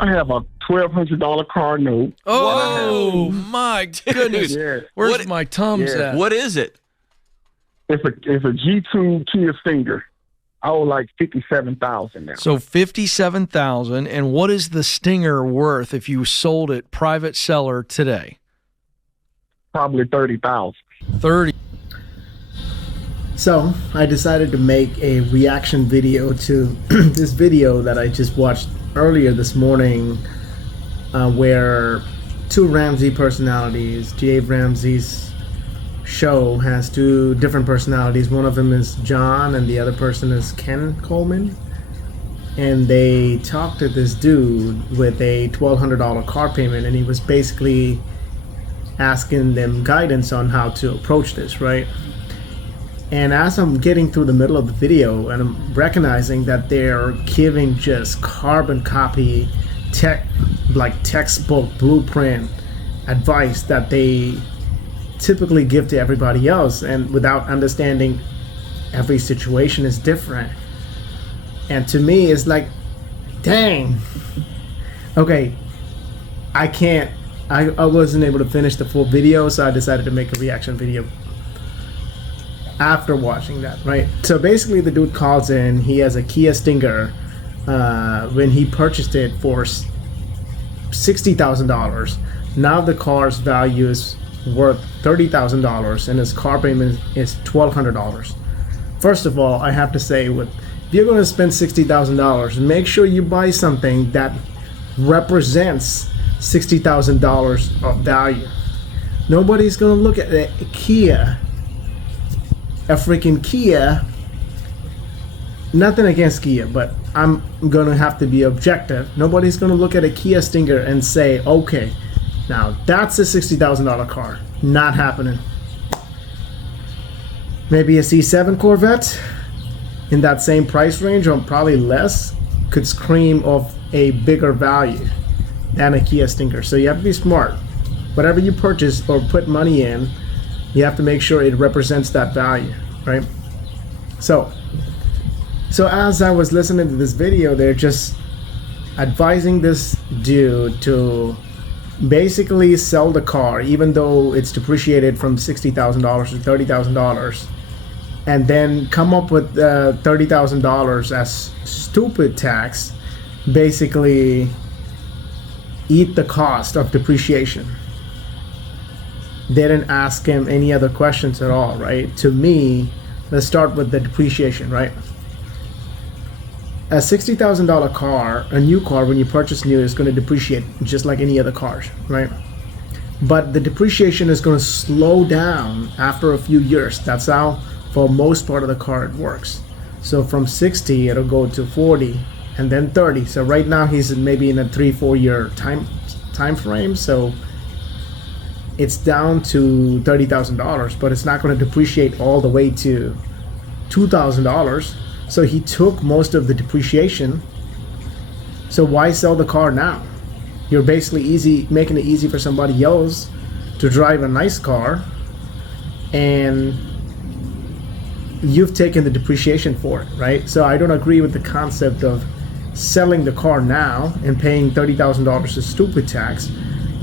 I have a $1,200 car note. Oh, my goodness. Yeah. Where's my Tums at? What is it? It's a G2 Kia Stinger. I owe like $57,000 now. So $57,000. And what is the Stinger worth if you sold it private seller today? Probably $30,000. 30. So I decided to make a reaction video to this video that I just watched earlier this morning, where two Ramsey personalities, Dave Ramsey's show has two different personalities. One of them is John and the other person is Ken Coleman. And they talked to this dude with a $1,200 car payment, and he was basically asking them guidance on how to approach this, right? And as I'm getting through the middle of the video and I'm recognizing that they're giving just carbon copy textbook blueprint advice that they typically give to everybody else, and without understanding every situation is different. And to me, it's like, dang. Okay, I wasn't able to finish the full video, so I decided to make a reaction video after watching that, right? So basically the dude calls in, he has a Kia Stinger when he purchased it for $60,000. Now the car's value is worth $30,000 and his car payment is $1,200. First of all, I have to say, if you're going to spend $60,000, make sure you buy something that represents $60,000 of value. Nobody's going to look at a freaking Kia. Nothing against Kia, but I'm gonna have to be objective. Nobody's gonna look at a Kia Stinger and say, okay, now that's a $60,000 car. Not happening. Maybe a C7 Corvette in that same price range, or probably less, could scream of a bigger value than a Kia Stinger. So you have to be smart. Whatever you purchase or put money in, you have to make sure it represents that value, right? So as I was listening to this video, they're just advising this dude to basically sell the car, even though it's depreciated from $60,000 to $30,000, and then come up with $30,000 as stupid tax, basically eat the cost of depreciation. They didn't ask him any other questions at all, right? To me, let's start with the depreciation, right? A $60,000 car, a new car, when you purchase new, is going to depreciate just like any other cars, right? But the depreciation is going to slow down after a few years. That's how, for most part of the car, it works. So from 60, it'll go to 40, and then 30. So right now, he's maybe in a 3-4 year time frame. So it's down to $30,000, but it's not going to depreciate all the way to $2,000. So he took most of the depreciation. So why sell the car now? You're basically making it easy for somebody else to drive a nice car, and you've taken the depreciation for it, right? So I don't agree with the concept of selling the car now and paying $30,000 of stupid tax,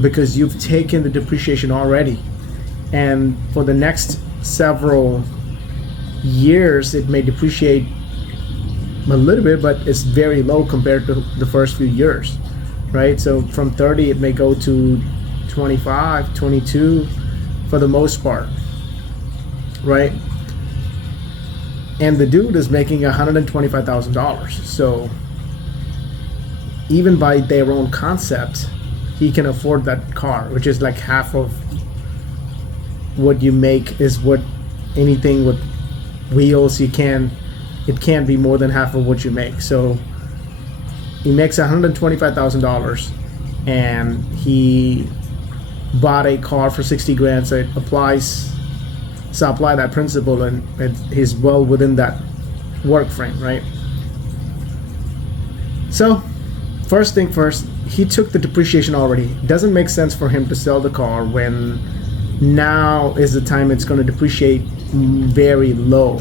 because you've taken the depreciation already, and for the next several years it may depreciate a little bit, but it's very low compared to the first few years, right? So from 30 it may go to 25, 22 for the most part, right? And the dude is making $125,000. So even by their own concept, he can afford that car, which is like half of what you make is what anything with wheels it can't be more than half of what you make. So he makes $125,000 and he bought a car for 60 grand. So apply that principle, and he's well within that work frame, right? So first thing first, he took the depreciation already. Doesn't make sense for him to sell the car when now is the time it's going to depreciate very low.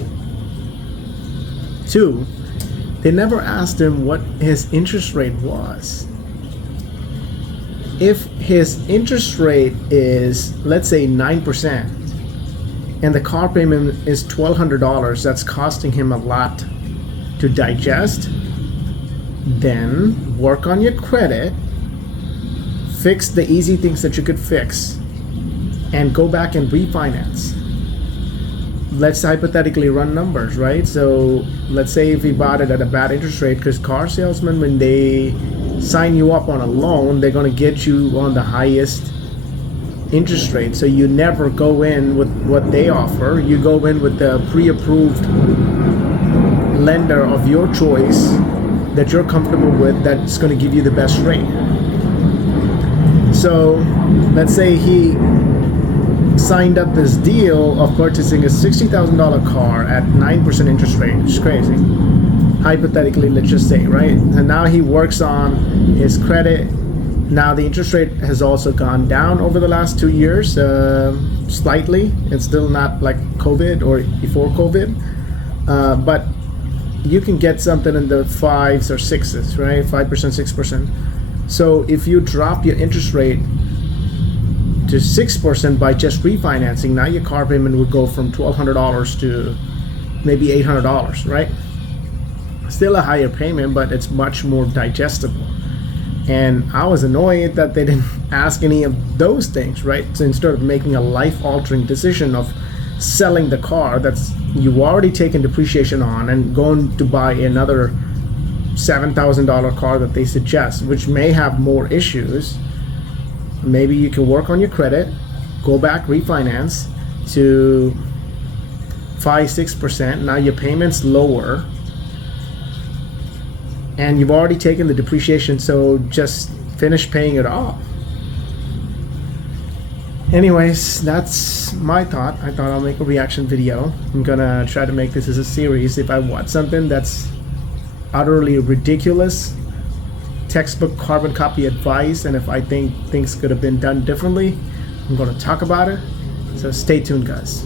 2, they never asked him what his interest rate was. if his interest rate is, let's say, 9%, and the car payment is $1,200, that's costing him a lot to digest, then work on your credit, fix the easy things that you could fix, and go back and refinance. Let's hypothetically run numbers, right? So let's say if he bought it at a bad interest rate, because car salesmen, when they sign you up on a loan, they're going to get you on the highest interest rate. So you never go in with what they offer. You go in with the pre-approved lender of your choice that you're comfortable with, that's going to give you the best rate. So let's say he signed up this deal of purchasing a $60,000 car at 9% interest rate, which is crazy. Hypothetically, let's just say, right? And now he works on his credit. Now the interest rate has also gone down over the last 2 years, slightly. It's still not like COVID or before COVID, but you can get something in the 5s or 6s, right? 5%, 6%. So if you drop your interest rate to 6% by just refinancing, now your car payment would go from $1,200 to maybe $800, right? Still a higher payment, but it's much more digestible. And I was annoyed that they didn't ask any of those things, right? So instead of making a life-altering decision of selling the car that's you've already taken depreciation on and going to buy another $7,000 car that they suggest, which may have more issues, maybe you can work on your credit, go back, refinance to 5-6%. Now your payment's lower, and you've already taken the depreciation, so just finish paying it off. Anyways, that's my thought. I thought I'll make a reaction video. I'm gonna try to make this as a series. If I watch something that's utterly ridiculous, textbook carbon copy advice, and if I think things could have been done differently, I'm gonna talk about it. So stay tuned, guys.